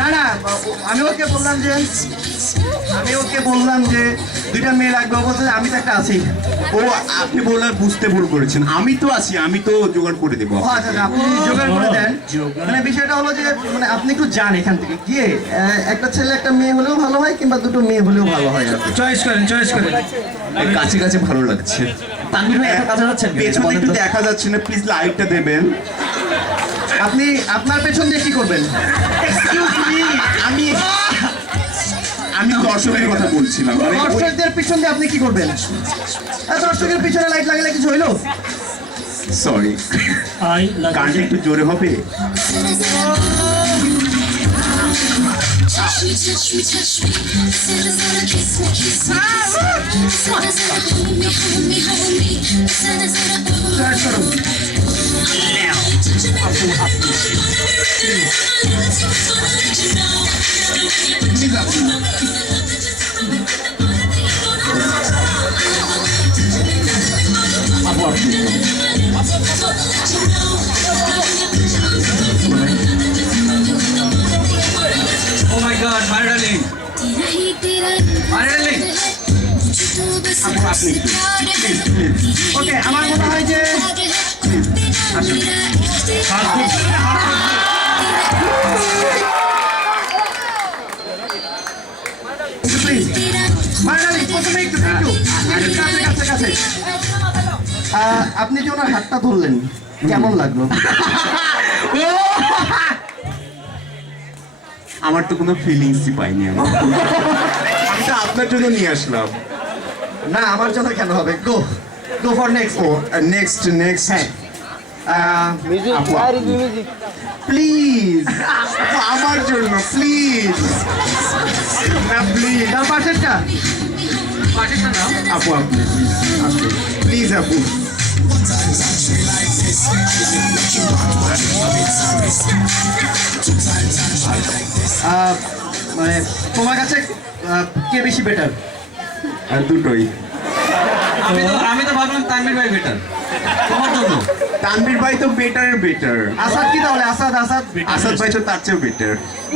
না না, আমি ওকে বললাম যে দুইটা মেয়ে লাগবে, অবশ্যই আমি তো একটা আছি। ও আপনি বললেন, বুঝতে ভুল করেছেন, আমি তো আছি, আমি তো জোগাড় করে দেবো। আচ্ছা আচ্ছা, আপনি জোগাড় করে দেন। মানে বিষয়টা হলো যে মানে আপনি একটু যান এখান থেকে গিয়ে, একটা ছেলে একটা মেয়ে হলেও ভালো হয়, কিংবা দুটো মেয়ে হলেও ভালো হয় আর কি। চয়েস করেন। কাছে কাছে ভালো লাগছে। তানভীর ভাই এত কাছে যাচ্ছেন কেন? পেছনে একটু দেখা যাচ্ছে না, প্লিজ লাইটটা দেবেন। আপনি আপনার পেছন দিয়ে কি করবেন? এক্সকিউজ মি, আমি দর্শকের কথা বলছিলাম। দর্শকদের পিছন দিয়ে আপনি কি করবেন? দর্শকের পিছনে লাইট লাগালে কিছু হইলো? সরি, গানটা একটু জোরে হবে। Touch me, touch me, touch me. Said it's gonna kiss me, kiss me, kiss me. Said it's gonna hold me, hold me, hold me. Said it's oh my God, my darling, my darling. Okay, আমার মনে হয় যে আপনি যে ওনার হাতটা ধরলেন, কেমন লাগলো? আমার তো কোনো ফিলিংসই পাইনি। আমি তো আপনার জন্য নিয়ে আসলাম। না, আমার জন্য কেন হবে? Go for next. ও নেক্সট হ্যাঁ, প্লিজ আমার জন্য, প্লিজ না, প্লিজ তার পাশেরটা। আপু, আপনি প্লিজ আপু। মানে তোমার কাছে কে বেশি বেটার? আর দুটোই। আমি তো ভাবলাম তানভীর ভাই বেটার তোমার জন্য। তানভীর ভাই তো বেটার। আসাদ কি তাহলে? আসাদ আসাদ ভাই তো তার চেয়েও বেটার।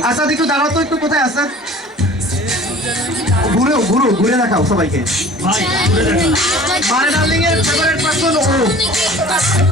আসাদ একটু দাঁড়াও তো, একটু কোথায় আসাদ? ঘুরে দেখাও সবাইকে। Like মারে ডার্লিং এর ফেভারিট পারসন ও।